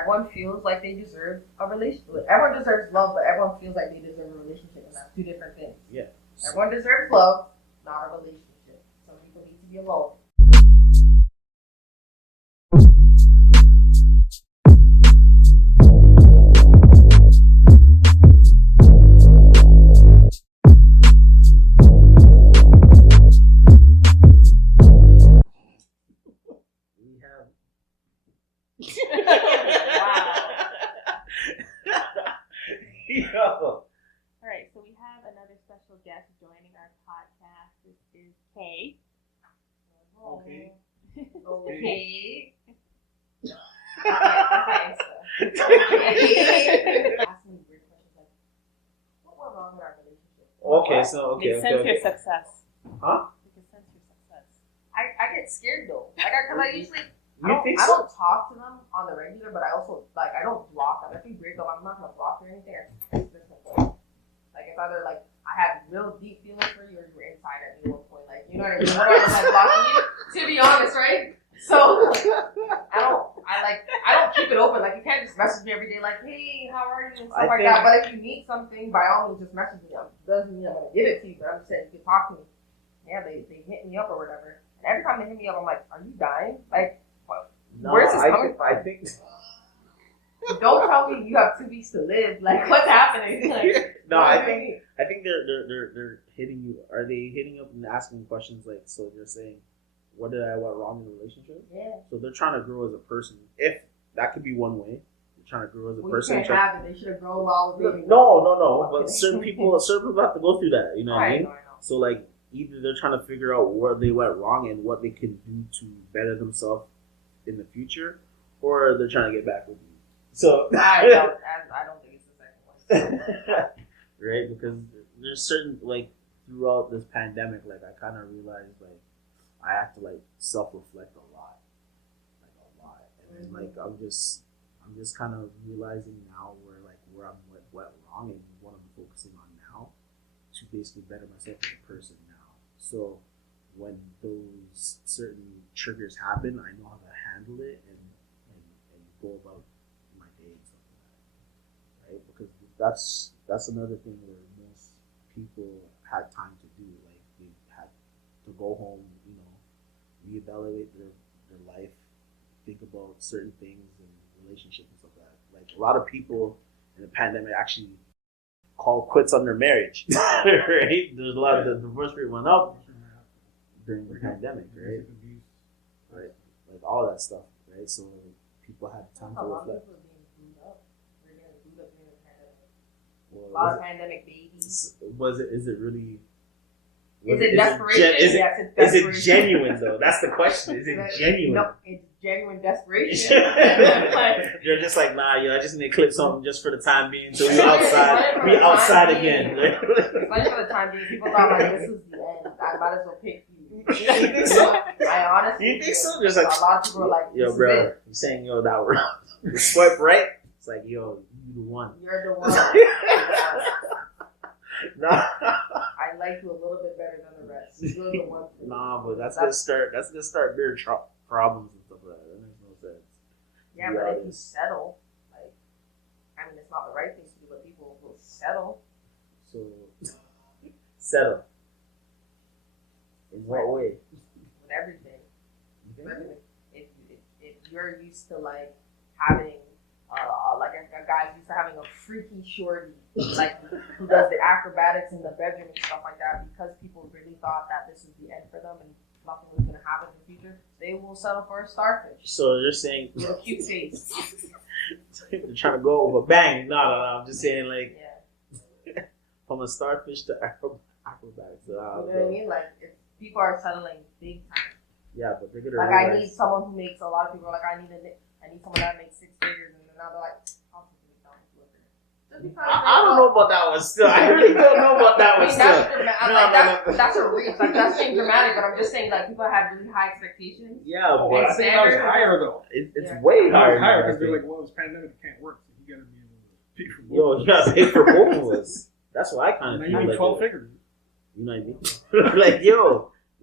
everyone feels like they deserve a relationship. Everyone deserves love, but everyone feels like they deserve a relationship, and that's two different things. Yeah. Everyone deserves love, not a relationship. Some people need to be alone. All right, so we have another special guest joining our podcast. This is Kay. Okay. Okay. Asking me weird questions like, what went wrong in our relationship? Okay, so They sense your success. Huh? You can sense your success. I get scared though. Cause I usually You think I so? don't talk to them on the regular, but I also I don't block them. If we break up, I'm not gonna block or anything. Like it's either like I have real deep feelings for you, or you're inside at me at one point. Like you know what I mean? What do I blocking you? To be honest, right? So I don't keep it open. Like you can't just message me every day like, hey, how are you and stuff like that. But if you need something, by all means, just message me. Doesn't mean I'm gonna give it to you, but I'm just saying you can talk to me. Yeah, they hit me up or whatever. And every time they hit me up, I'm like, are you dying? Like. No, Where's this coming from? I think. Don't tell me you have 2 weeks to live. Like, what's happening? Like, no, I think they're hitting you. Are they hitting up and asking questions like? So they're saying, what did I want wrong in the relationship? Yeah. So they're trying to grow as a person. If that could be one way, they're trying to grow as a person. You can't have it. They should have grown while baby. No. But certain people have to go through that. You know what I mean? I know. So like, either they're trying to figure out where they went wrong and what they can do to better themselves in the future, or they're trying to get back with you. So I don't think it's the second one. Right? Because there's certain throughout this pandemic, I kind of realized I have to self-reflect a lot, and then I'm just kind of realizing now where I'm went wrong and what I'm focusing on now to basically better myself as a person now. So when those certain triggers happen, I know how to handle it and go about my day and stuff like that, right? Because that's another thing where most people had time to do. They had to go home, reevaluate their life, think about certain things and relationships and stuff like that. A lot of people in the pandemic actually called quits on their marriage, right? There's a lot of the divorce rate went up during the pandemic, right? Right, all that stuff, right? So people had time to reflect. A lot of people are being booed up. They're getting booed up during the pandemic. A lot of pandemic babies. Is it really? Is it desperation? Yes, it's desperation. Is it genuine though? That's the question. Is it genuine? No, it's genuine desperation. You're just like, nah, I just need to clip something just for the time being until we outside again. Like for the time being, people thought this is the end. I might as well pick you. You think so? I honestly. You think so? There's a lot of people are like, yo, bro, you're saying that we're swipe right. It's like, yo, you the one. You're the one. Nah. I like you a little bit better than the rest. You're the one. Nah, but that's gonna start. That's gonna start bigger problems and stuff like that. That makes no sense. Yeah, but if you settle, it's not the right thing to do, but people will settle. So, settle. In what way? With everything. If you're used to having a guy's used to having a freaky shorty who does the acrobatics in the bedroom and stuff like that, because people really thought that this is the end for them and nothing was gonna happen in the future, they will settle for a starfish. So you're saying with a cute face. They're trying to go over bang. No. I'm just saying from a starfish to acrobatics. You know what I mean? If people are settling big time. Yeah, but they're gonna I need someone who makes a lot of people are I need someone that makes 6 figures, and then now they're like, I'll take it down with it. I don't know about that one still. I really don't know about that one still. That's a reach. That's being dramatic, but I'm just saying people have really high expectations. Yeah, but I think that was higher though. It's way higher. Because they're like, well, it's pandemic, it can't work, so you gotta be able to pay for both. Yo, you gotta pay for both of us. That's what I kind of feel. You need 12 figures. You know what I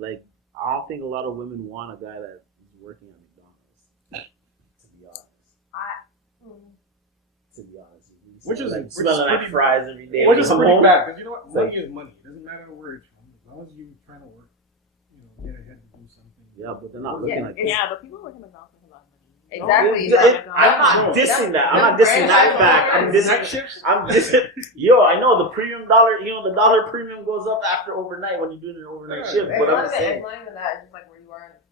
mean? I don't think a lot of women want a guy that is working at McDonald's. To be honest. to be honest. Which is smelling like pretty, fries every day. which is pretty bad because you know what, It's money is money. It doesn't matter where it's from as long as you're trying to work, get ahead and do something. Yeah, but they're not looking like that. Yeah, but people work in McDonald's make a lot of money. Exactly. I'm not dissing that. I'm not dissing that fact. I'm dissing. Yo, I know the premium dollar. The dollar premium goes up after overnight when you're doing an overnight shift. But I'm saying, it's not even that. It's just like where you are in the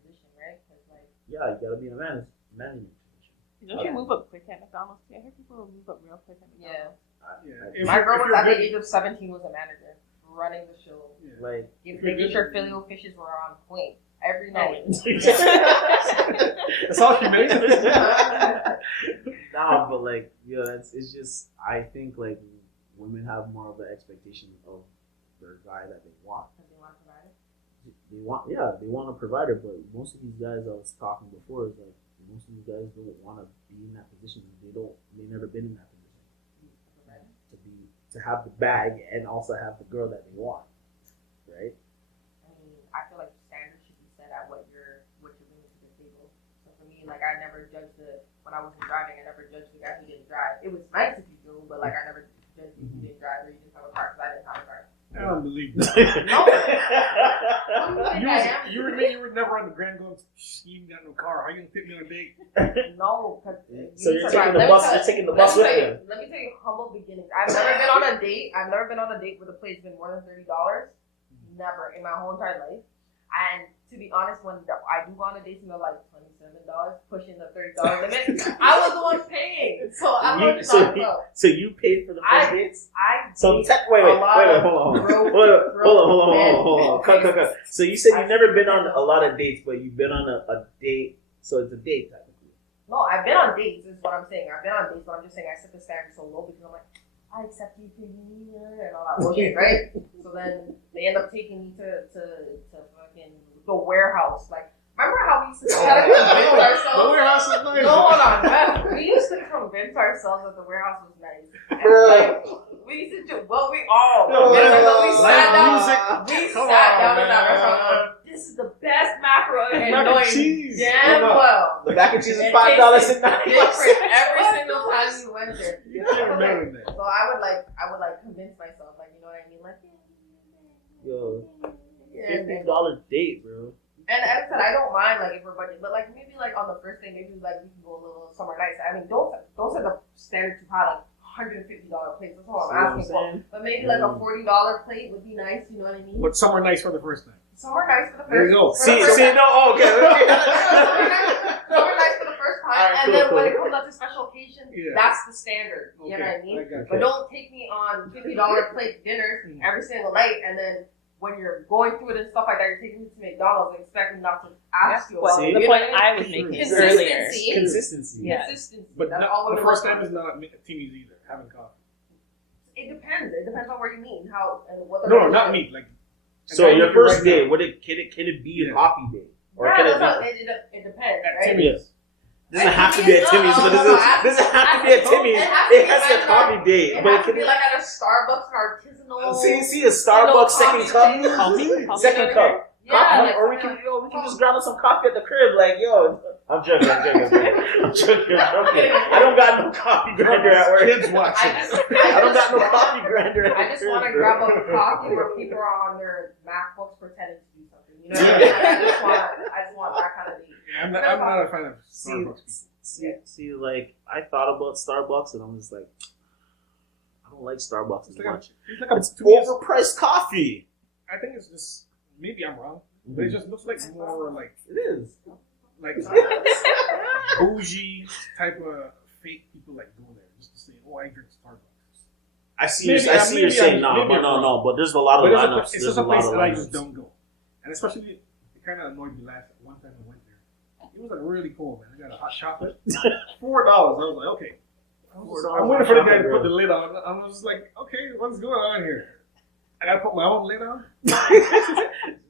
position, right? Like, yeah, you gotta be in a management position. Don't you move up quick at McDonald's? I heard people move up real quick at McDonald's. My girl was at the age of 17 was a manager, running the show, like making sure Filio fishes were on point every night. That's all she made. Nah, but like, it's just, I think like women have more of an expectation of their guy that they want. They want to provide it. They want a provider, but most of these guys I was talking before is like, most of these guys don't want to be in that position. They never been in that position. To have the bag and also have the girl that they want, right? I mean, I feel like the standard should be set at what you're bringing to the table. So for me, like I never judged when I wasn't driving, I never judged the guy who didn't drive. It was nice if you do, but like I never judged you who didn't drive or you didn't have a car because I didn't have a car. I don't believe that. You were never on the Grand going, you ain't got no car. How you gonna pick me on a date? No, because so you're taking the bus. You're taking the bus with you. Let me tell you, humble beginnings. I've never been on a date. I've never been on a date where the plate's been more than $30. Never in my whole entire life. And to be honest, when I do go on a date and they're like $27, pushing the $30 limit, I was the one paying. So I'm not talking about. So you paid for the first dates? Wait, hold on. Cut. So you said you've never been on a lot of dates, but you've been on a date. So it's a date technically. No, I've been on dates. Is what I'm saying. I've been on dates, but I'm just saying I set the standard so low because I'm like, I accept you for me and all that bullshit, right? So then they end up taking me to fucking the warehouse. Like, remember how we used to try to convince ourselves? The warehouse is nice. No, hold on, man. We used to convince ourselves that the warehouse was nice. And like, we used to do what we all. We sat down in that restaurant. This is the best mackerel and knowing damn well. The mac and cheese is $5.90. Every single time we went there. So I would convince myself, like, you know what I mean, like, yo, $50 date, bro. And as I said, I don't mind like if we're budget, but like maybe like on the first day, maybe like we can go a little somewhere nice. I mean, don't set the standard too high, like $150 plates. That's all I'm asking for. But maybe like a $40 plate would be nice. You know what I mean? But somewhere nice for the first night. Somewhere nice for the first. There you go. Okay. Somewhere nice for the first time, right, and then when it comes out to special occasion, that's the standard. You know what I mean? But don't take me on $50 plate dinners every single night, and then when you're going through it and stuff like that, you're taking me to McDonald's and expecting not to ask you about the point I was making earlier. Consistency. Yeah. Consistency. But the first time is not Timmy's either. Having coffee. It depends. It depends on where you meet and how and what. No, not me. Like. So your first day, can it be a coffee day? Or can it depends. At right? Timmy's. Doesn't have to be at Timmy's, but doesn't have to be at Timmy's. It has to be a coffee date. It has to be like at a Starbucks or artisanal. See a Starbucks second cup? Second cup. Yeah, or we can just grab us some coffee at the crib. Like, yo, I'm joking. I don't got no coffee grinder at work. Kids watching. I don't got no coffee grinder at the crib. I just want to grab a coffee where people are on their MacBooks pretending to do something. You know what I mean? I just want that kind of date. I'm not a fan of Starbucks people. See, like, I thought about Starbucks and I'm just like, I don't like Starbucks as much. It's overpriced coffee. I think it's just, maybe I'm wrong, but it just looks like more like, it is. Like bougie type of fake people like go there just to say, oh, I drink Starbucks. I see you're saying no, but there's a lot of lineups. It's just a place that I just don't go. And especially, it kind of annoyed me last one time I went there. It was like really cold, man. I got a hot chocolate. $4. I was like, okay. I'm waiting for the guy to put the lid on. I was just like, okay, what's going on here? I gotta put my own lid on.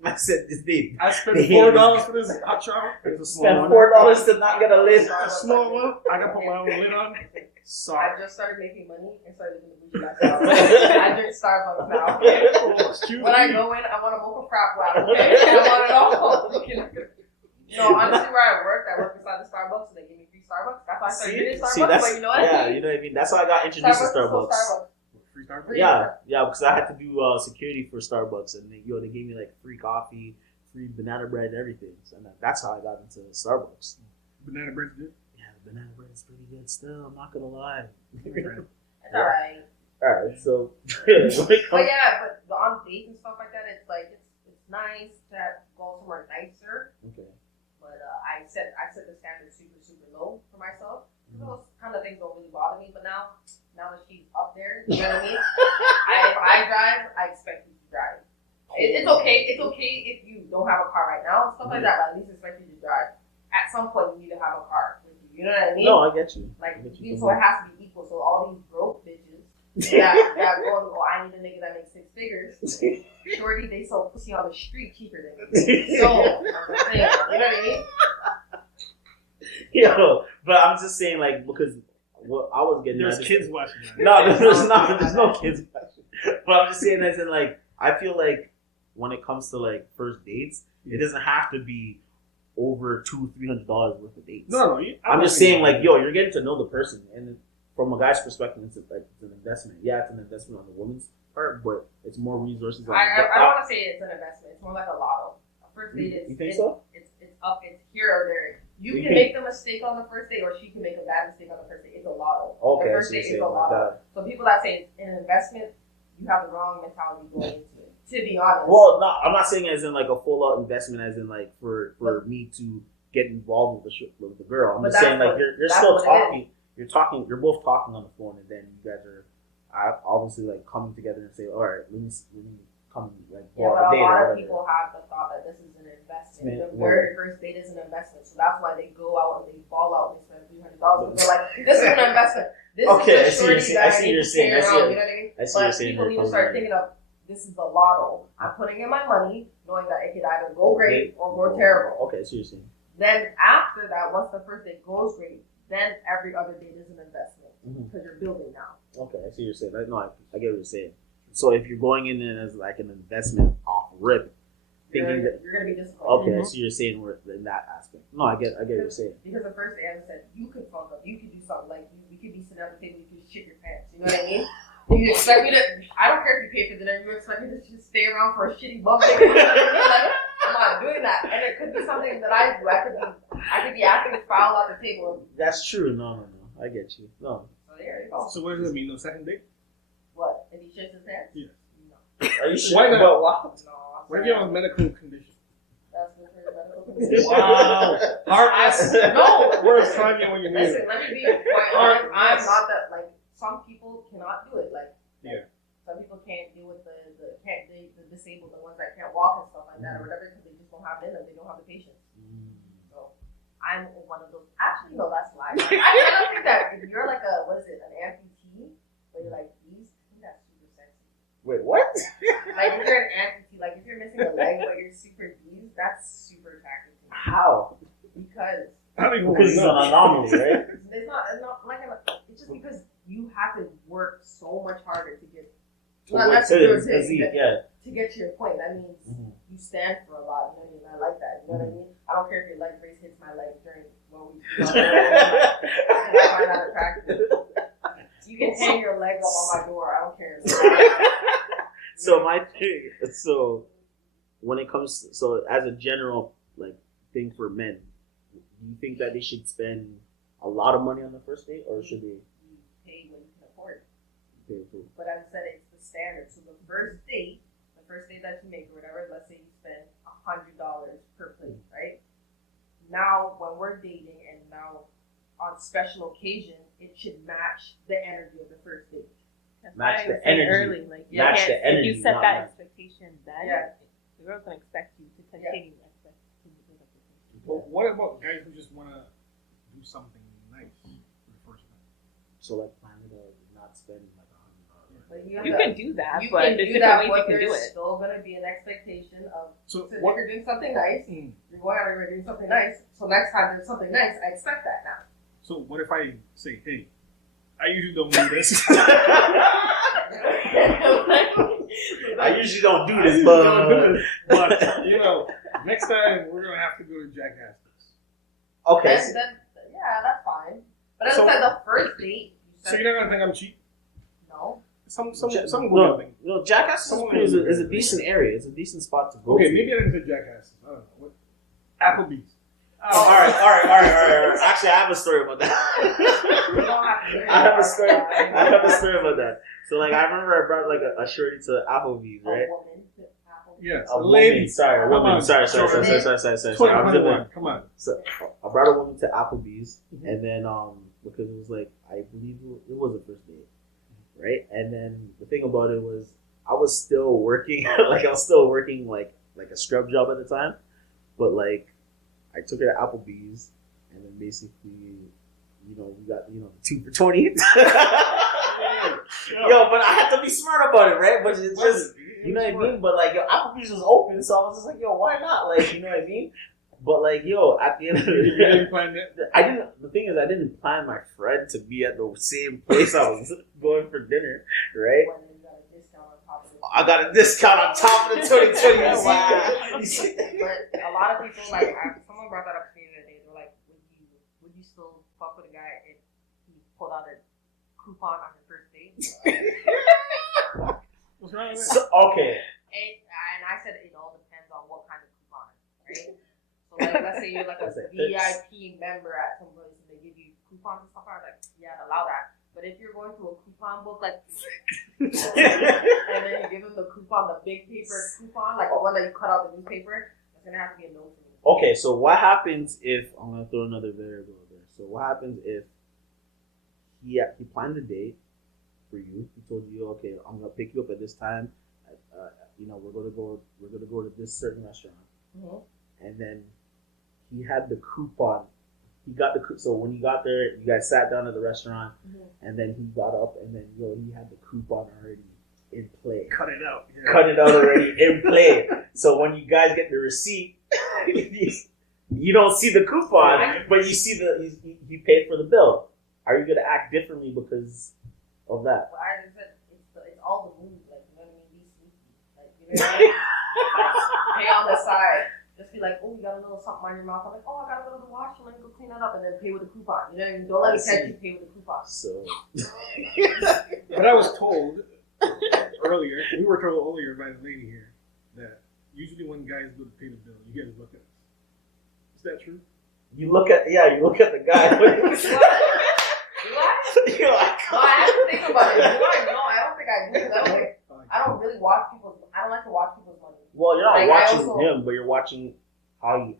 I said this big. I spent $4 for this hot chocolate. It's a small one. $4 to not get a lid. A small one. I gotta put my own lid on. Sorry. I just started making money and started living the bougie lifestyle. I drink Starbucks now. Okay? When I go in, I want a mocha frap lab. Okay? I want it all. No, honestly, where I work beside the Starbucks, and they give me free Starbucks. That's why I started doing Starbucks. that's, but you know what? yeah, you know what I mean. That's how I got introduced to Starbucks. Starbucks. Free Starbucks? Free. Yeah, because I had to do security for Starbucks, and they gave me like free coffee, free banana bread, and everything. So that's how I got into Starbucks. Banana bread's good? Yeah, the banana bread is pretty good still. I'm not gonna lie. It's alright. All right, so But yeah, but on dates and stuff like that, it's like it's nice to go somewhere nicer. okay. But I set the standard super low for myself. Those kind of things don't really bother me. But now that she's up there, you know what I mean? If I drive, I expect you to drive. It's okay. It's okay if you don't have a car right now and stuff like that. But at least expect you to drive. At some point, you need to have a car with you. You know what I mean? No, I get you. Like, you. so it has to be equal. So all these broke bitches that go and go, I need a nigga that makes 6 figures. Shorty, they sell pussy on the street cheaper than me. So, I'm just saying, you know what I mean? Yo, but I'm just saying, like, because what I was getting There's at kids watching. No, there's not. There's no kids watching. But I'm just saying as in, like, I feel like when it comes to like first dates, it doesn't have to be over $200-$300 worth of dates. No. I'm just saying, like, yo, you're getting to know the person, and from a guy's perspective, it's an investment. Yeah, it's an investment on the woman's part, but it's more resources. I don't want to say it's an investment. It's more like a lotto. A first date is. You think so? It's up. It's here or there. You can make the mistake on the first date, or she can make a bad mistake on the first date. It's a lotto. Okay, the first date is a lotto. So people that say it's an investment, you have the wrong mentality going into it. To be honest. Well, no, I'm not saying as in like a full out investment, as in like for me to get involved with the girl. I'm just saying like you're still talking. You're talking. You're both talking on the phone, and then you guys are obviously like coming together and say, all right, let me come like go yeah, on a but date. a lot of people have the thought that this is an investment. The very first date is an investment, so that's why they go out and they ball out and they spend $300. They're like, this is an investment. This is the shorty that I need to stay around. You know what I mean? But people need to start thinking of this is the lotto. I'm putting in my money, knowing that it could either go great or go terrible. Okay, so you're saying. Then after that, once the first date goes great, then every other date is an investment because you're building now. Okay, I see what you're saying. I get what you're saying. So if you're going in as like an investment off rip, thinking that you're gonna be disappointed. okay, so you're saying we're in that aspect. No, I get what you're saying. Because the first day, as I said, you could fuck up, you could do something like we could be sitting at the table, you could shit your pants. You know what I mean? You expect me to? I don't care if you pay for dinner. You expect me to just stay around for a shitty bump? You know what I mean? Like, I'm not doing that. And it could be something that I do. I could be asking to foul at the table. That's true. No. I get you. No. So there you go. So what does that mean? No second date? What? If he shits his pants? Yeah. No. Are you sure? Why not? About what? No. What if you have a medical condition? That's good for your medical condition. Wow. Hard ass. No. Where's Kanye when you need Listen, it? let me be quite honest. I'm not that, like, some people cannot do it. Like, Yeah. Some people can't deal with the disabled, the ones that can't walk and stuff like that or whatever, because they just don't have it in them. They don't have the patience. So I'm one of those. Actually, no, that's a lie. I don't think that if you're like an amputee, where you're like these, I think that's super sexy. Wait, what? Like if you're an amputee, like if you're missing a leg but you're super these, that's super attractive to me. How? Because it's an anomaly, right? It's not like it's just because you have to work so much harder to get. To get to your point. That means you stand for a lot. You know what I mean? I like that. You know what I mean? I don't care if your leg brace hits my leg during when we. I find that attractive. You can hang your leg up on my door. I don't care. So my thing. So when it comes, as a general like thing for men, do you think that they should spend a lot of money on the first date, or should they pay what you can afford? Pay for? But as I said, it's the standard. So the first date that you make or whatever, let's say you spend $100 per plate, right? Now when we're dating and now on special occasion, it should match the energy of the first date. Match the energy. Early, like match the energy. If you set that expectation, then the girl's gonna expect you to continue that expectation. But what about guys who just want to do something nice for the first time? So like planning to not spend like $100. You can do that, you but can there's do different that, ways but you can do there's it. still going to be an expectation of, so if you're doing something nice, you're going out and you're doing something nice, so next time there's something nice, I expect that now. So what if I say, hey, I usually don't do this. I usually don't do this, Don't do this, but you know, next time we're gonna have to go to Jack Astor's. Okay. Yeah, that's fine. But as So- I said, the first date. So you're not gonna think I'm cheap? No. Some No, thing. Jackass is a decent area. It's a decent spot to go Okay, to. maybe I didn't say Jack Astor's. I don't know. What? Applebee's. All right. Actually, I have a story about that. You don't have to. I have a story about that. So, like, I remember I brought like a shorty to Applebee's, right? A woman to Apple. Yes, A a lady. woman. Sorry, a Come woman. on. Sorry. I was 2021. Come on. So I brought a woman to Applebee's, Mhm. and then because it was like I believe it was a first date, right? And then the thing about it was I was still working, like a scrub job at the time, but like I took her to Applebee's, and then basically, we got the 2 for $20. Yo, but I had to be smart about it, right? But it's just. You know what I mean? But like, Applebee's was open, so I was just like, yo, why not? Like, you know what I mean? But like, yo, at the end of the You day, didn't plan that? the thing is, I didn't plan my friend to be at the same place I was going for dinner, right? When you got a discount on top of it. I got a discount on top of the 2020. Wow. You see? But a lot of people, like, someone brought that up to me the other day. They're like, would you still fuck with a guy if he pulled out a coupon on your first date? What's wrong with that? So, okay. And I said it all depends on what kind of coupon, right? So like, let's say you're like a VIP member at some place and they give you coupons and stuff. I'm like, yeah, I'd allow that. But if you're going to a coupon book, like, and then you give them the coupon, the big paper coupon, like the one that you cut out the newspaper, it's gonna have to be a no for me. Okay, so what happens if I'm gonna throw another variable there? So what happens if he planned a date for you? He told you, okay, I'm gonna pick you up at this time. We're gonna go to this certain restaurant, and then he had the coupon. He got so when he got there, you guys sat down at the restaurant, and then he got up, and then he had the coupon already in play. Cut it out. Yeah. Cut it out already in play. So when you guys get the receipt, you don't see the coupon, but you see he paid for the bill. Are you gonna act differently because of that? Well, I just said it's all the moves, like, you know what I mean? Be sneaky, like, you know what I mean? Like, pay on the side. Just be like, oh, you got a little something on your mouth. I'm like, oh, I gotta go to the washroom. Let me go clean that up, and then pay with the coupon. You know what I mean? Don't let me catch you pay with the coupon. So, But I was told earlier, we were told earlier by the lady here, that usually when guys go to pay the bill, you guys look at us. Is that true? you look at the guy. Do I? Yo, No, I have to think about it. Do I? No, I don't think I do. I don't really watch people's. I don't like to watch people's money. well, you're not Like, watching also- him, but you're watching how he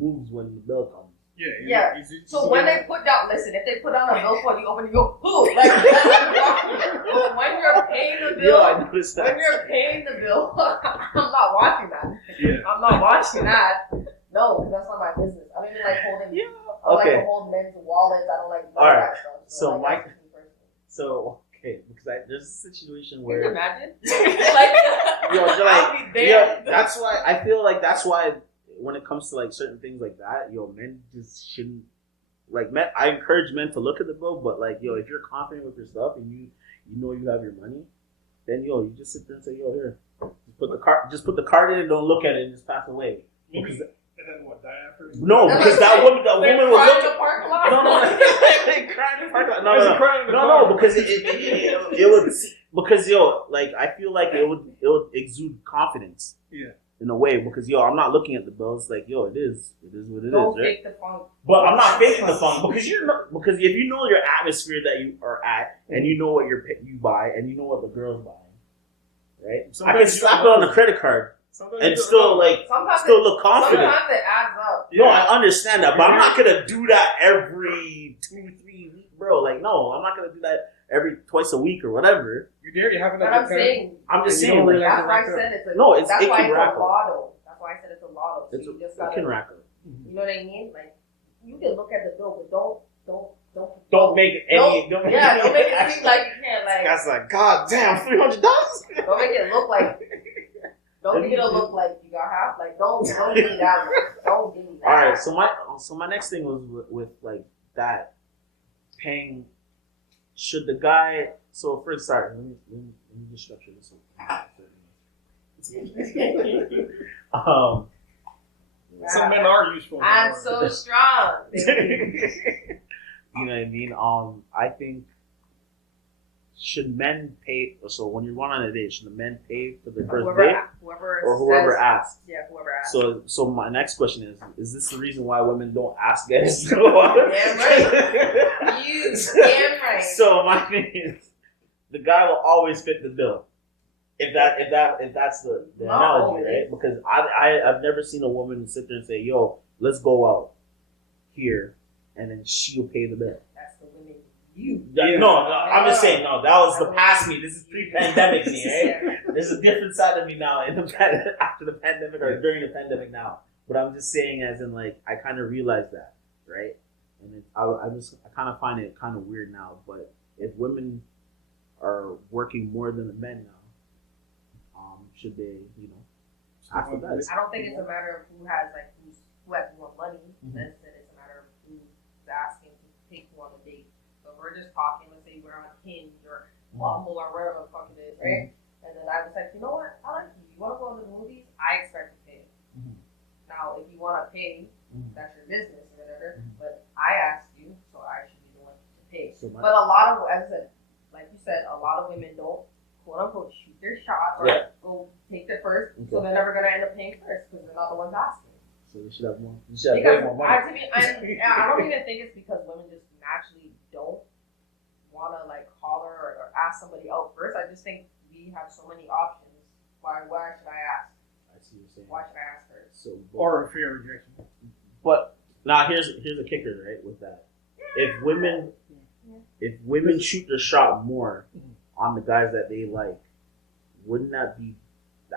moves when the bill comes. Yeah. So when they put down, listen, if they put down a bill for you, open, you go, ooh, like that's what I'm watching. But when you're paying the bill, Yo, I noticed that. when you're paying the bill, I'm not watching that. Yeah. I'm not watching that. No, because that's not my business. I don't even like holding. Yeah. I don't like Okay. to hold men's wallets. I don't like All right. that stuff. So like, Mike- that's just me personally. So okay, because there's a situation Can you where imagine? like, you're I'll be there. yeah, that's why I feel like that's why when it comes to like certain things like that, men just shouldn't like men. I encourage men to look at the bill, but like if you're confident with your stuff and you know you have your money, then you just sit there and say here, just put the card in and don't look at it and just pass away. Because And then what, die after? no, because that woman will Crying look in the parking lot. they cried in the parking lot. No, because it would because like I feel like it would exude confidence. Yeah. In a way, because I'm not looking at the bills like it is what it Don't is, right? fake the funk. But I'm not faking the fun because because if you know your atmosphere that you are at and you know what you buy and you know what the girls buy, right? I can slap it on the credit card and still look confident. Sometimes it adds up. No, I understand that, but I'm not gonna do that every 2-3 weeks, bro. Like, no, I'm not gonna do that twice a week or whatever. You're there, you haven't. But I'm saying, I'm just You saying, don't like, really that's why I said it's a. No, that's it why can it's rack a up. lotto. That's why I said it's a lotto. So It you just it gotta. can rack up. You know what I mean? Like, you can look at the bill, but Don't make it any. Don't make it seem like you can't. Like, that's like, God damn, $300. don't make it look like. Don't make it look like you got half. Like, don't give me that. Don't give me that. All right, so my next thing was with like that paying should the guy? So first, sorry, let me just structure this. Some men are useful. I'm so strong. You know what I mean? I think should men pay? So when you're going on a date, should the men pay for the first date, or whoever asks? Yeah, whoever asks. So my next question is this the reason why women don't ask guys to go out? Damn right. You damn right. So my thing is, the guy will always fit the bill. If that's the analogy, right? Because I've never seen a woman sit there and say, "Yo, let's go out here," and then she'll pay the bill. That's the women you. No, I'm just saying. No, that was the past me. This is pre-pandemic me, right? There's a different side of me now after the pandemic or during the pandemic now. But I'm just saying, as in, like, I kind of realized that, right? And I kind of find it kind of weird now. But if women are working more than the men now, should they, ask the guys? I don't think it's a matter of who has more money. It's a matter of who's asking to take who on a date. So if we're just talking, let's say we're on Hinge or Bumble or whatever the fuck it is, right? And then I was like, you know what? I like you. You want to go to the movies? I expect to pay. Now, if you want to pay, that's your business or whatever. But I asked you, so I should be the one to pay. But a lot of, as I said, like you said, a lot of women don't, quote unquote, shoot their shot or go take their first, so they're never gonna end up paying first because they're not the ones asking. So they should have more. Because more money. I don't even think it's because women just naturally don't want to holler or ask somebody out first. I just think we have so many options. Why should I ask? I see what you're saying. Why should I ask first? Or a fear of rejection. But now here's a kicker, right? With that, if women shoot their shot more on the guys that they like, wouldn't that be?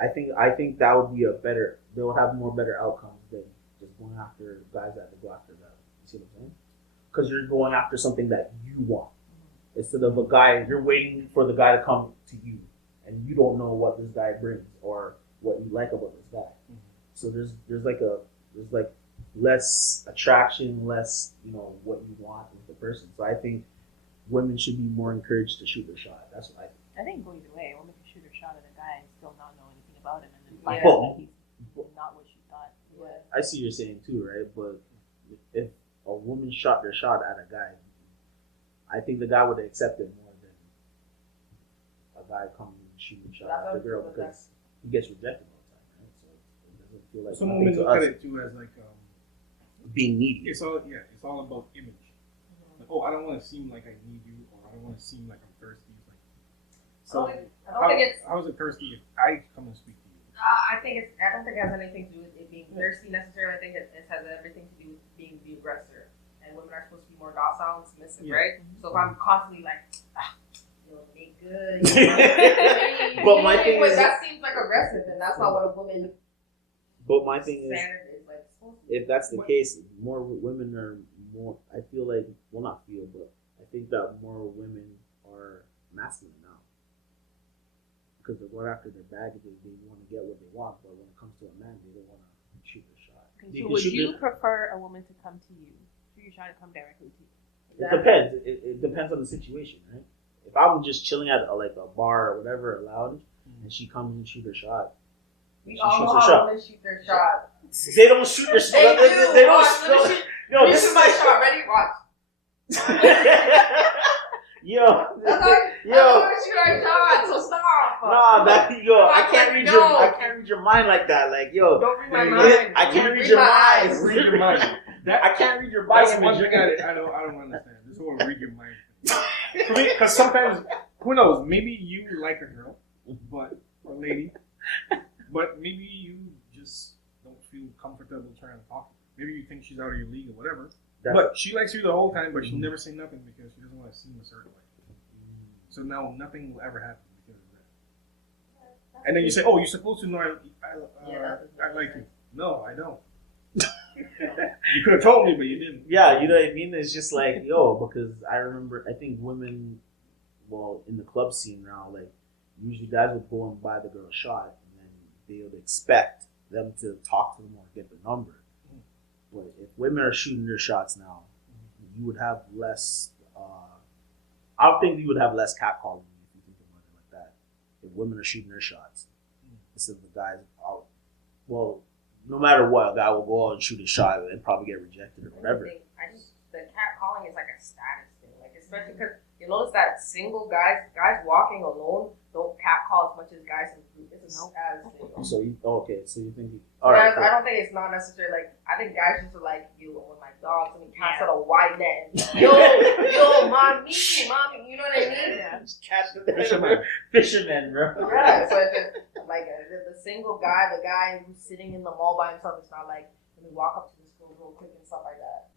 I think that would be they would have better outcomes than just going after guys that they go after them. You see what I'm saying? Because you're going after something that you want instead of a guy. You're waiting for the guy to come to you, and you don't know what this guy brings or what you like about this guy. So there's less attraction, less what you want with the person. So I think women should be more encouraged to shoot their shot. That's what I think. I think go either way. A woman can shoot her shot at a guy and still not know anything about him, and then find out that he's not what she thought. Yeah. I see what you're saying too, right? But if a woman shot their shot at a guy, I think the guy would accept it more than a guy coming and shooting a shot at the girl because he gets rejected all the time, right? So it doesn't feel like some women look at it too as being needy. It's all about image. Like, I don't want to seem like I need you, or I don't want to seem like I'm thirsty. So how is it thirsty if I come and speak to you? I don't think it has anything to do with it being thirsty necessarily. I think it has everything to do with being the aggressor. And women are supposed to be more docile and submissive, right? So if I'm constantly you'll make good. But my thing is, that seems aggressive, and that's not what a woman. But my thing is, supposed to be. If that's the case, more women are more. I feel like, well, not feel, but I think that more women are masculine now. Because they're going after their baggage, they want to get what they want, but when it comes to a man, they don't want to shoot their shot. Okay, so would you prefer a woman to come to you, shoot your shot, and come directly to you? It depends. It depends on the situation, right? If I'm just chilling at a bar or whatever, a lounge, and she comes and shoot her shot, we all know how women shoot their shot. They don't shoot their shot. They don't shoot. Yo, this is my shot. Ready? Watch. Yo, that's how we shoot our shot. So stop. I can't read your mind like that. Like, yo, don't read my mind. I can't read your mind. Read your mind. I can't read your mind. That's one thing I don't understand. This whole read your mind. For me, because sometimes, who knows? Maybe you like a girl, or a lady, but maybe you just don't feel comfortable trying to talk to her. Maybe you think she's out of your league or whatever. But she likes you the whole time, but she'll never say nothing because she doesn't want to seem a certain way. So now nothing will ever happen because of that. And then you say, "Oh, you're supposed to know I like you." No, I don't. You could have told me, but you didn't. Yeah, you know what I mean? It's just like, because I remember, I think women, in the club scene now, usually guys would go and buy the girl a shot, and then they would expect them to talk to them or get the number. But if women are shooting their shots now, you would have less. would think you would have less catcalling if you think about it like that. If women are shooting their shots instead of the guys out. Well, no matter what, a guy will go out and shoot a shot and probably get rejected or whatever. I just the cat calling is like a status thing, like especially because you notice that single guys walking alone don't cat call as much as guys in group. It's a status thing. So you so you think I don't think it's not necessary. Like I think guys just are like you with my dogs. I mean, cats out a wide net. And, yo, mommy, you know what I mean? Yeah. just catch the fisherman, bro. Yeah, so it's just like the single guy, the guy who's sitting in the mall by himself. It's not like let me walk up to this girl real quick and stuff like that.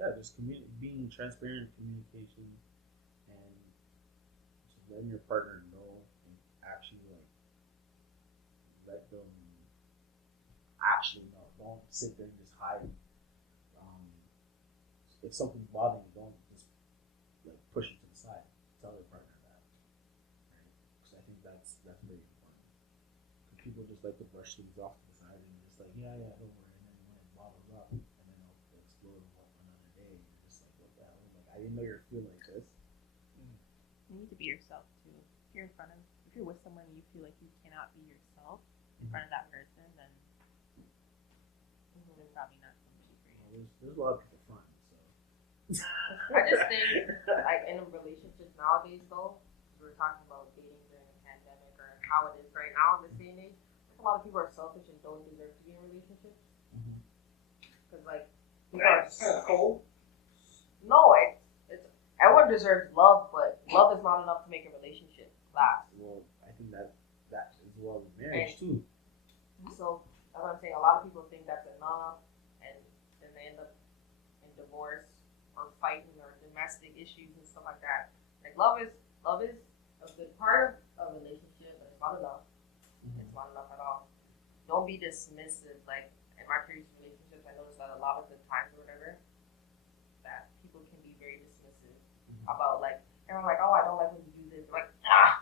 Yeah, just being transparent, communication, and just letting your partner know and actually like let them actually know. Don't sit there and just hide. If something's bothering you, don't just like push it to the side. Tell your partner that, right? Because I think that's very important. Because people just like to brush things off to the side and just like yeah, don't worry, and then when it bottles up, and then it'll explode another day. And you're just like, what the hell? Like I didn't know you were feeling like this. You need to be yourself too. If you're if you're with someone and you feel like you cannot be yourself in front of that person, then they're probably not somebody for you. Well, there's a lot of people fun, so. I just think, like, in relationships nowadays, though, we were talking about dating during the pandemic or how it is right now in this day and age. A lot of people are selfish and don't deserve to be in relationships. Because, like, people are That's kind of cold. no, it's everyone deserves love, but love is not enough to make a relationship last. Well, I think that is well with marriage too. So that's what I'm saying. A lot of people think that's enough, and then they end up in divorce or fighting or domestic issues and stuff like that. Like love is a good part of a relationship, but it's not enough. It's not enough at all. Don't be dismissive. Like in my previous relationships, I noticed that a lot of the times or whatever, that people can be very dismissive about like everyone's like, oh, I don't like when you do this. Like,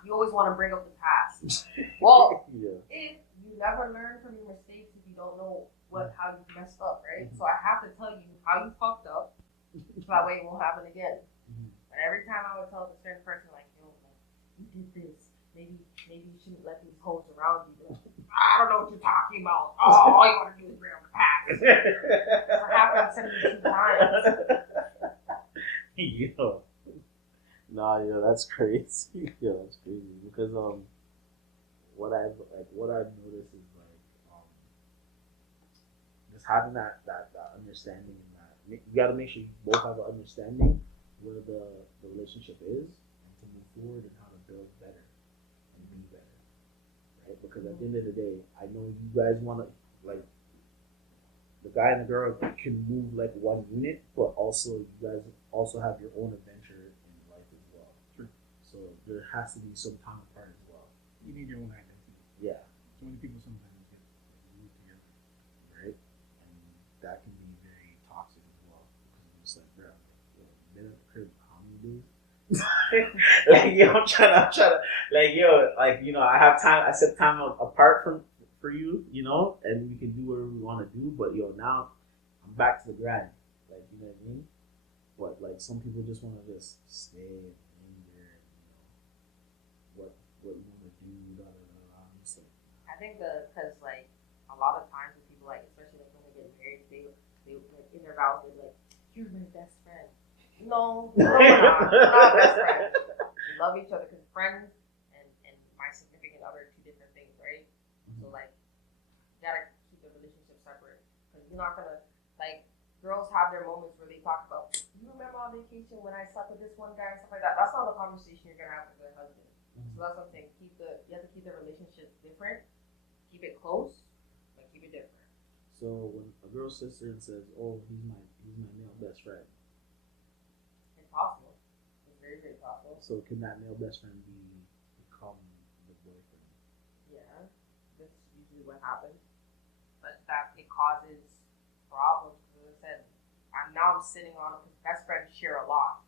you always want to bring up the past. Well, if you never learn from your mistakes, if you don't know how you messed up, right? So I have to tell you how you fucked up, so that way it won't happen again. And every time I would tell a certain person, like, yo, like, you did this. Maybe you shouldn't let these hoes around you. I don't know what you're talking about. Oh, all you want to do is bring up the past. I have to 72 times. Yo. Nah, that's crazy. That's crazy because what I've noticed is like just having that understanding and that you got to make sure you both have an understanding where the relationship is and to move forward and how to build better and be better, right? Because at the end of the day, I know you guys want to like the guy and the girl can move like one unit, but also you guys also have your own adventure in life as well. True. So there has to be some time apart as well. You need your own identity. Yeah. So many people sometimes get moved together. Right? And that can be very toxic as well. Because it's just like, bro, been at the crib how many days? Like, yo, I'm trying to, like, yo, like, you know, I set time apart for you, you know, and we can do whatever we want to do, but yo, now I'm back to the grind. Like, you know what I mean? But like some people just want to just stay and linger and what you want to do, I'm just like, I think because like a lot of times with people like especially like when they get married, they like in their vows they're like, you're my best friend. No, we're not best friends. We love each other because friends and my significant other are two different things, right? So like you gotta keep the relationship separate because you're not gonna like girls have their moments where they talk about, you remember on vacation when I slept with this one guy and stuff like that. That's not the conversation you're gonna have with your husband. So that's what I'm saying. You have to keep the relationship different. Keep it close, but keep it different. so when a girl sits there and says, oh, he's my male best friend, It's possible. It's very, very possible. so can that male best friend become the boyfriend? Yeah, that's usually what happens. But that it causes problems. Because I said, I'm sitting on because best friends share a lot.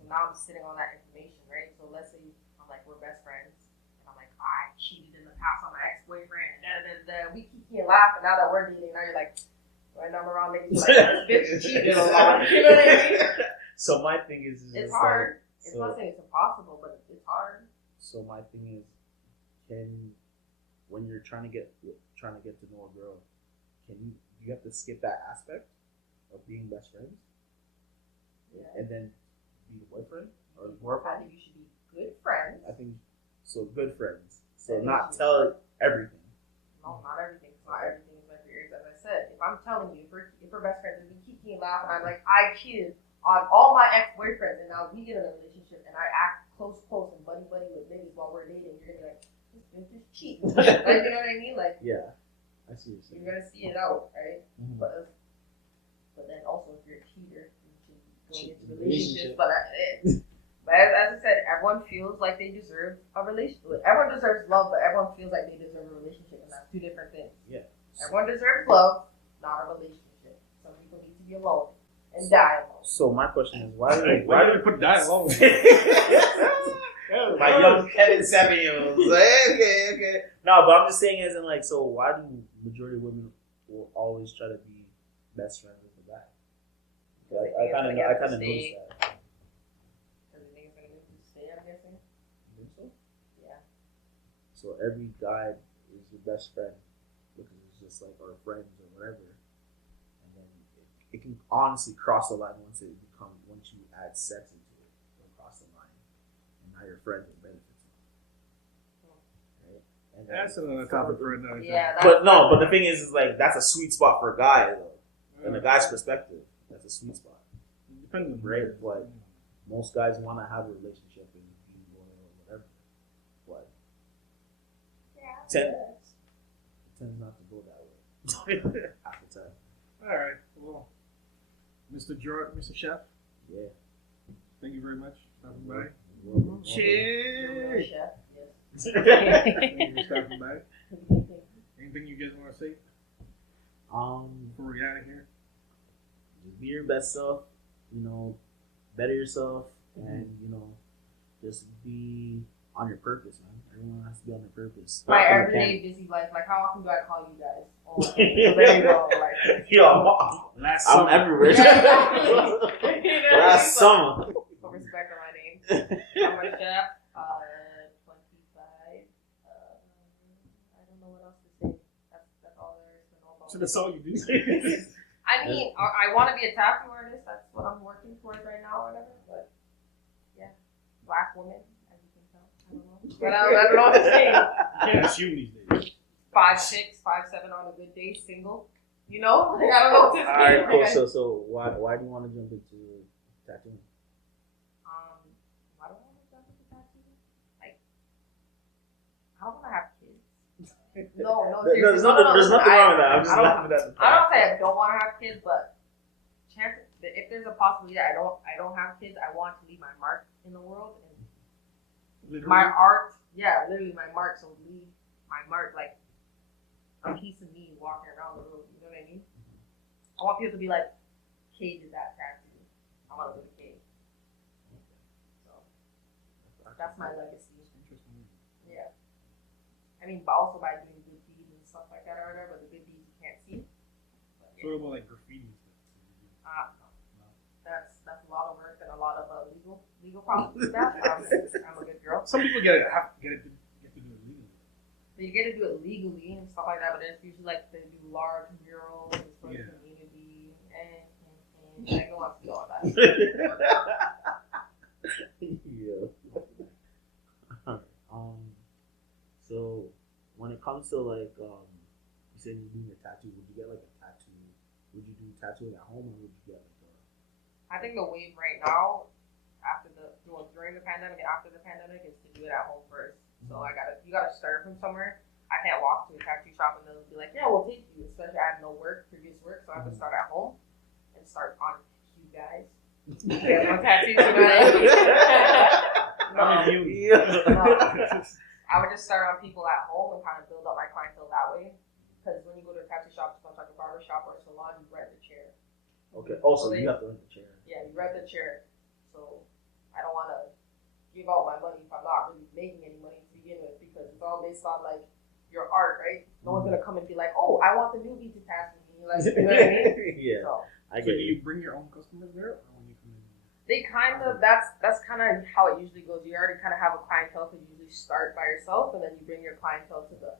So now I'm sitting on that information, right? So let's say I'm like, we're best friends, and I'm like, I cheated in the past on my ex-boyfriend. We keep laughing. Now that we're dating, now you're like, right now I'm around niggas like, this bitch cheated a lot. You know what I mean? So my thing is It's just hard. like, It's not saying it's impossible, but it's hard. So my thing is, when you're trying to get to know a girl, do you have to skip that aspect of being best friends? Yeah. And then be the boyfriend or I think you should be good friends. I think so. Good friends. So not tell everything. No, not everything. Not everything is meant for your ears. As I said, if I'm telling you, if we're best friends and we keep getting laugh, and I'm like, I cheated on all my ex-boyfriends, and now we get in a relationship, and I act close and buddy with niggas while we're dating, you're gonna be like, this bitch is cheating. Like, you know what I mean? Like, yeah, I see what you're saying. You're gonna see it out, right? Mm-hmm. But then also, if you're a cheater, you should go into relationships. But as I said, everyone feels like they deserve a relationship. Everyone deserves love, but everyone feels like they deserve a relationship, and that's two different things. Yeah. Everyone deserves love, not a relationship. Some people need to be alone and die alone. So my question is, why do they put die alone? My young Kevin 7-year-old. Like, okay. No, but I'm just saying, as in, like, so why do majority of women will always try to be best friends with the guy? I kind of noticed that. Because they think it's gonna make you stay, I'm guessing. You think so? Yeah. So every guy is your best friend because it's just like our friends or whatever, and then it can honestly cross the line once you add sex into it. It'll cross the line, and now your friends will benefit from it. Right? And That's another topic for another time. Yeah. But the thing is like that's a sweet spot for a guy though. In a guy's perspective, that's a sweet spot. Depends on right? But most guys want to have a relationship and be loyal or whatever. But tends not to go that way half the time. All right. Well, Mr. Jordan, Mr. Chef. Yeah. Thank you very much for stopping by. Cheers. Chef. Yes. Thank you for stopping by. Anything you guys want to say before we get out of here? Just be your best self. Better yourself, and just be on your purpose, man. Everyone has to be on their purpose. My everyday busy life. Like, how often do I call you guys? Oh, so there you go. Like, I'm summer. everywhere. Last summer. Put respect on my name. I'm a chef. 25. I don't know what else to say. That's all there is to know about. So that's all you do. I mean, I want to be a tattoo artist. That's what I'm working towards right now, or whatever. But yeah, black woman, as you can tell. I don't know. But I don't know what to say. You can't assume these days. 5'6", 5'7" on a good day, single. Like, I don't know what to say. All right, cool. So why do you want to jump into tattooing? Why do I want to jump into tattooing? Like, I don't want to have kids. No, There's seriously. nothing wrong with that. I'm just laughing at the I don't say I don't want to have kids, but if there's a possibility that I don't have kids, I want to leave my mark in the world and Literally. my art. Yeah, literally my mark. So leave my mark, like a piece of me walking around the road. You know what I mean? I want people to be like, Kay did that tattoo. I want to do Kay. So that's my legacy. Interesting. Yeah. I mean, but also by doing good deeds and stuff like that or whatever, but the good deeds you can't see. But, So what about like graffiti and stuff? no. That's a lot of work and a lot of legal problems with that. I'm a good girl. Some people get to do it legally. So you get to do it legally and stuff like that, but it's usually like they do large murals for the community and I go on to do all that. Yeah. So when it comes to like you said you're doing a tattoo, would you get like a tattoo? Would you do tattooing at home or would you get like I think the wave right now, during the pandemic and after the pandemic, is to do it at home first. So you gotta start from somewhere. I can't walk to a tattoo shop and they'll be like, yeah, we'll take you. Especially I have no previous work, so I have to start at home and start on you guys. Get my tattoos, you know what I mean? I would just start on people at home and kind of build up my clientele that way. Because when you go to a tattoo shop, it's like a barber shop or a salon, you rent the chair. Okay. Also, you have to rent the chair. Yeah, you rent the chair. So I don't want to give out my money if I'm not really making any money to begin with, because it's all based on like your art, right? No one's gonna come and be like, "Oh, I want the newbie to tattoo me." Like, you know what I mean? Yeah. So, I So get do you bring your own customers there, or when you come in? They kind of that's kind of how it usually goes. You already kind of have a clientele because you usually start by yourself, and then you bring your clientele to the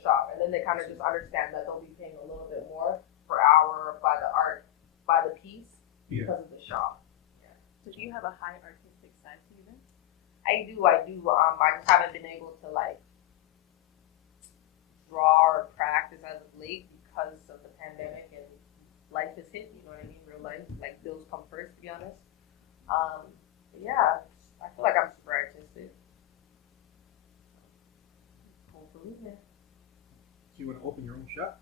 shop, and then they kind of just understand that they'll be paying a little bit more per hour by the art, by the piece, because of the shop. So do you have a high artistic side to you then? I do. I just haven't been able to like draw or practice as of late because of the pandemic and life is hit. You know what I mean? Real life, like bills come first. To be honest. But yeah, I feel like I'm super artistic. Hopefully, yeah. So you want to open your own shop?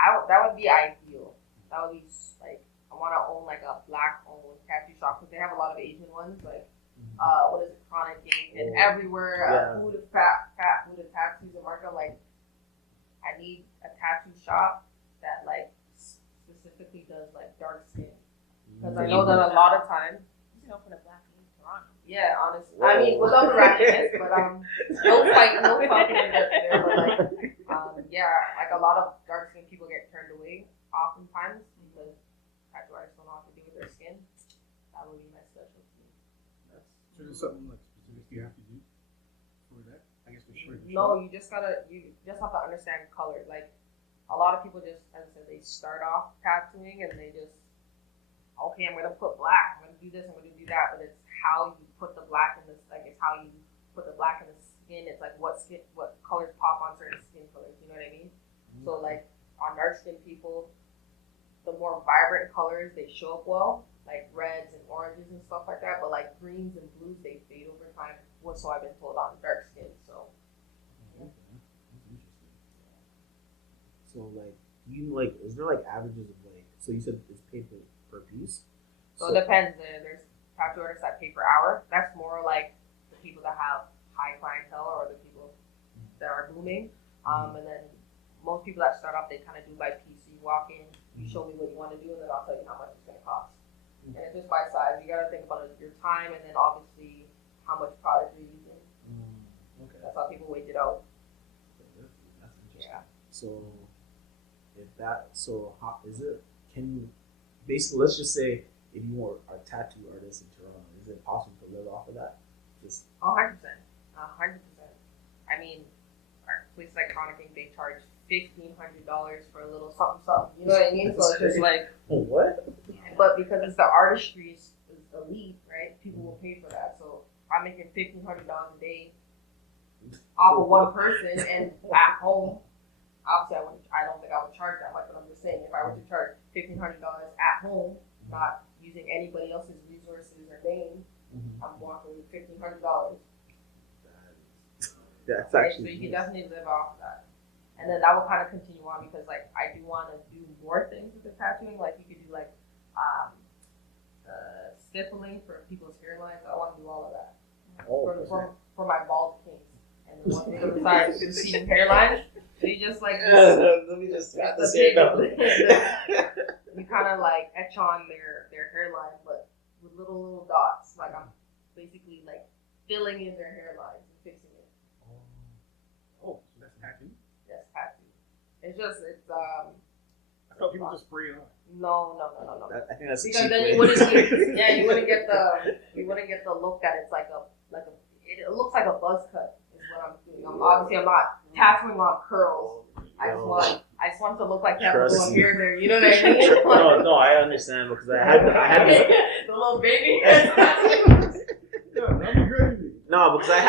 That would be ideal. That would be like I want to own like a black owned tattoo shop because they have a lot of Asian ones like what is it, Chronic Gang and everywhere. Food of tattoos and market. Like I need a tattoo shop that like specifically does like dark skin because I know that a lot of times. You can open a black in Toronto. Yeah, honestly. Whoa. I mean, without the ratchetness, but no fucking there. But like, yeah, like a lot of dark skinned people get turned away oftentimes because tattoo artists don't know how to do with their skin. That would be my specialty. So there's something like specific you have to do for that? I guess for sure. No, you just have to understand color. Like a lot of people just, as I said, they start off tattooing and they just, okay, I'm gonna put black. I'm gonna do this. I'm gonna do that. But it's how you put the black in this. Like it's how you put the black in the skin. It's like what colors pop on certain skin colors. You know what I mean? Mm-hmm. So like on dark skin people, the more vibrant colors they show up well, like reds and oranges and stuff like that. But like greens and blues, they fade over time. So I've been told on dark skin. So. Yeah. Okay. That's interesting. So like, is there like averages of like? So you said it's paid per piece. So it depends. There's tattoo artists that pay per hour. That's more like the people that have high clientele or the people that are booming. And then most people that start off, they kind of do by piece. So you walk in, you show me what you want to do, and then I'll tell you how much it's going to cost. And it's just by size. You got to think about your time and then obviously how much product you're using. Okay. That's how people wage it out. That's interesting. Yeah. So how is it? Can you basically, let's just say if you are a tattoo artist in Toronto, is it possible to live off of that? Just 100%. 100%. I mean, places like Chronic Ink, they charge $1,500 for a little something. You know what I mean? So it's just like what? But because it's the artistry is elite, right? People will pay for that. So I'm making $1,500 a day off of one person and at home. Obviously, I don't think I would charge that much, but I'm just saying if I were to charge $1,500 at home, not using anybody else's resources or name, I'm walking with $1,500. That's right? actually So you can definitely live off of that. And then that will kind of continue on because like I do want to do more things with the tattooing. Like you could do like stippling for people's hairlines. I want to do all of that for my bald kings. And the one thing on the side is receding hairline. So you just like let me just wrap this hair down. You kind of like etch on their hairline, but with little dots. Like I'm basically like filling in their hairlines and fixing it. Oh, so that's tattoo? Yes, tattoo. It's I thought people just spray it on. No. I think that's because a cheap then way. you wouldn't get the look that it's like it looks like a buzz cut is what I'm doing. I'm not tattooing on curls. I just want it to look like you have a little hair there. You know what I mean? No, I understand because I had this. The little baby. No, because I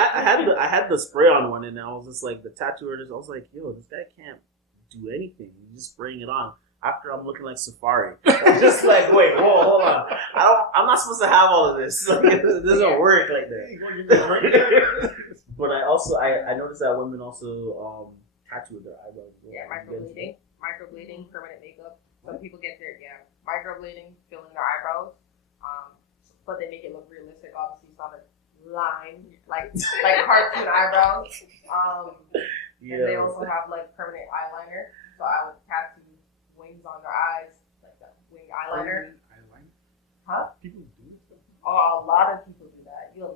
had the spray on one, and I was just like the tattoo artist. I was like, yo, this guy can't do anything. He's just spraying it on. After I'm looking like Safari, I'm just like, wait, hold on. I'm not supposed to have all of this. Like, it doesn't work like that. But I noticed that women also tattoo their eyebrows. Yeah, microblading, permanent makeup. Some people get their microblading, filling their eyebrows. But they make it look realistic. Obviously, it's not a line like cartoon eyebrows. And they also have like permanent eyeliner. So I would tattoo wings on their eyes, like the wing eyeliner. Eyeliner? Huh? People do this? Oh, a lot of people do that. You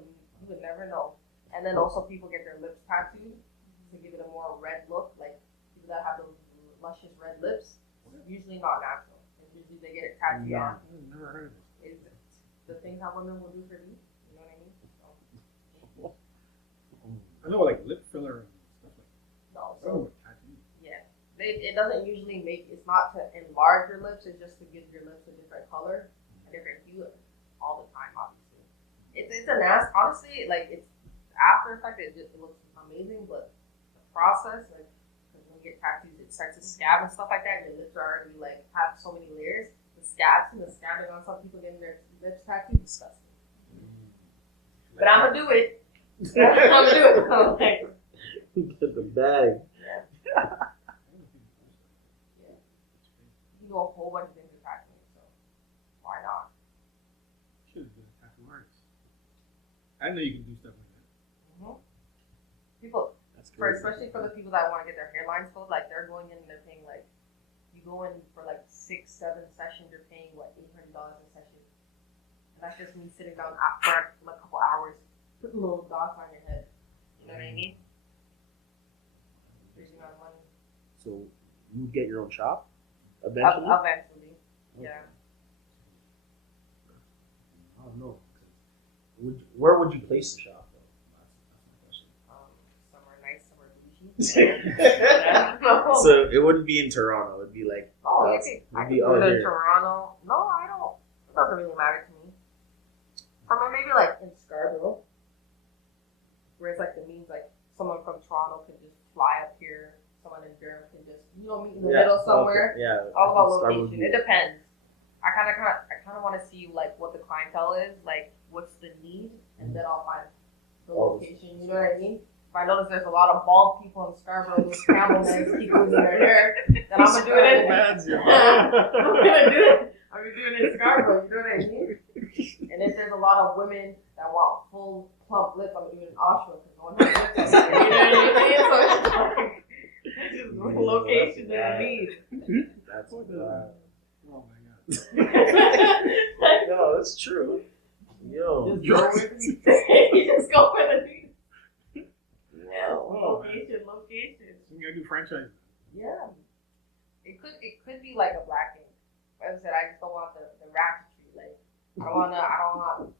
would never know. And then also people get their lips tattooed to give it a more red look. Like people that have those luscious red lips, usually not natural. And usually they get it tattooed on. I've never heard of it. the things that women will do for me. You know what I mean? So, I know like lip filler and stuff like no, that. so Oh, tattoo. yeah, it doesn't usually make. It's not to enlarge your lips. It's just to give your lips a different color, a different hue, all the time. Obviously, it's a nasty. Honestly, like it's after effect. It looks amazing, but the process, like, because when you get tattoos, it starts to scab and stuff like that. Your lips are already like have so many layers. The scabs and the scabbing on some people getting their lips tattooed, disgusting. But I'm gonna do it. I'm gonna do it. So, like, Get the bag. yeah. You do a whole bunch of things with tattooing, so why not? Should have been a tattoo artist. I know you can do stuff like that. Mm-hmm. People, That's especially for the people that want to get their hairlines filled, like they're going in and they're paying like, you go in for like 6-7 sessions, you're paying what, $800 a session, and that's just me sitting down for like a couple hours, putting little dots on your head. You know what I mean? Crazy amount of money. So you get your own shop eventually? Eventually, yeah. I don't know. Where would you place the shop though? That's Somewhere nice, somewhere bougie. So it wouldn't be in Toronto. It'd be like Oh, I I be can go out to here. Toronto. No, I don't. It doesn't really matter to me. Or maybe like in Scarborough, where it's like the means like someone from Toronto could just fly up here, someone in Durham can just meet in the middle somewhere. Okay. Yeah. All about Scarborough location. would It depends. I kind of want to see like what the clientele is, like what's the need, and then I'll find the location. You know what I mean? If I notice there's a lot of bald people in Scarborough with camel heads keep losing their hair, then I'm gonna do it. I'm gonna do it. I'm gonna do it in Scarborough. You know what I mean? And if there's a lot of women that want full plump lips, I'm gonna do it in Oshawa because no one has lips. You know what I mean? So it's just location and need. That's Oh my god. No, that's true. Yo. Just go with you just go with the need. Yeah, Oh, location. You gotta do franchise. Yeah. It could be like a black ink. Like I said, I just don't want the ratchetry. Like I don't want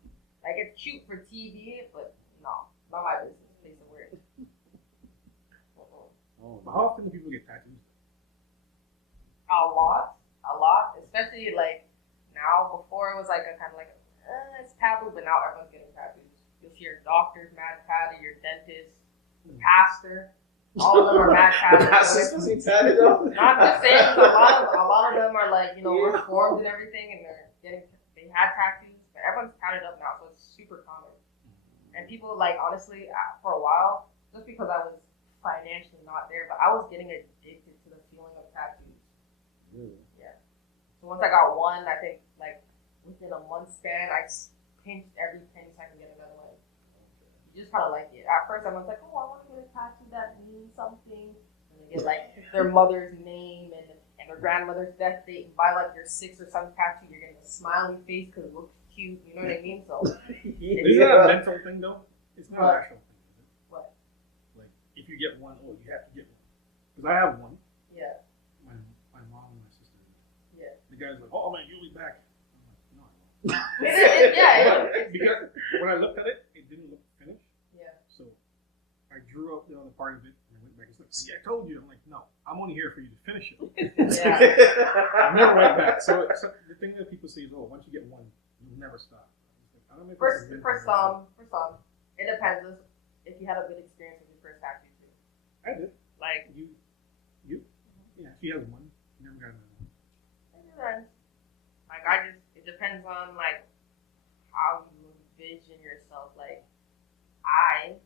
like it's cute for TV, but no, not my business. Place of work. Oh, How often do people get tattoos? A lot, especially like now. Before it was like a kind of like it's taboo, but now everyone's getting tattoos. You'll see your doctor's mad tatted, your dentist, the pastor. All of them are mad the tatted. pastor's supposed to be tatted up? No, I'm just saying, 'cause a lot of them are like, reformed and everything, and they had tattoos, but everyone's tatted up now, so it's super common. And people like, honestly, for a while, just because I was financially not there, but I was getting addicted to the feeling of tattoos. Really? Yeah. So once I got one, I think like within a month span, I pinched every penny so I could get another one. You just kind of like it. At first, I was like, oh, I want to get a tattoo that means something. And they get like their mother's name and their grandmother's death date. And buy like your 6 or 7 tattoo, you're getting a smiley face because it looks cute. You know what I mean? So Is that a mental thing though? It's not an actual thing, is it? what? Like if you get one, you have to get one. Because I have one. Yeah. My mom and my sister. Yeah. The guy's like, oh man, you'll be back. I'm like, no, I won't. Because when I looked at it, it didn't look finished. Yeah. So I drew up the other part of it and I went back. It's like, see, I told you. I'm like, no, I'm only here for you to finish it. Yeah. I never went back. So the thing that people say is, oh, once you get one, you'll never stop. I don't know if For this is some, it depends if you had a good experience with your first tattoo too. I did. Like You? Yeah, she has one. She never got another one. it depends. Like it depends on like how you envision yourself. Like I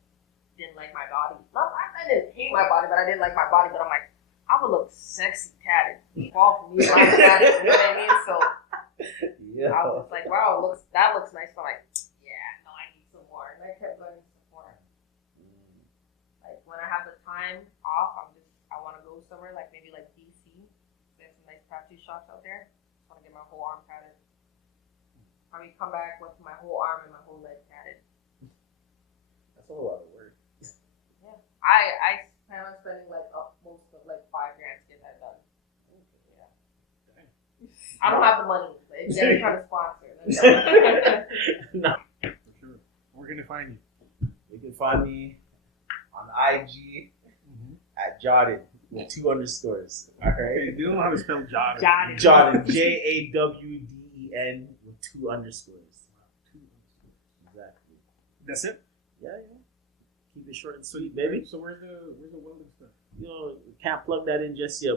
didn't like my body. No, I didn't hate my body, but I didn't like my body. But I'm like, I would look sexy tatted. Fall for me, like tatted. You know what I mean? So Yeah. I was just like, wow, that looks nice. But I'm like, yeah, no, I need some more. And I kept learning some more. Like when I have the time off, I want to go somewhere like maybe like DC. There's some nice tattoo shops out there. I want to get my whole arm tatted. Come back with my whole arm and my whole leg tatted. That's a lot of work. Yeah, I plan on spending like most of like $5,000 to get that done. Yeah. Dang. I don't have the money. But if they're trying to sponsor, then No. For sure. Where can they find you? You can find me on IG at Jordan with 2 underscores. All right. Okay, you don't know how to spell Jordan. Jordan. Jordan, JAWDEN with 2 underscores. Exactly. That's it. Yeah. Keep it short and sweet, baby. So where's the welding stuff? Can't plug that in just yet.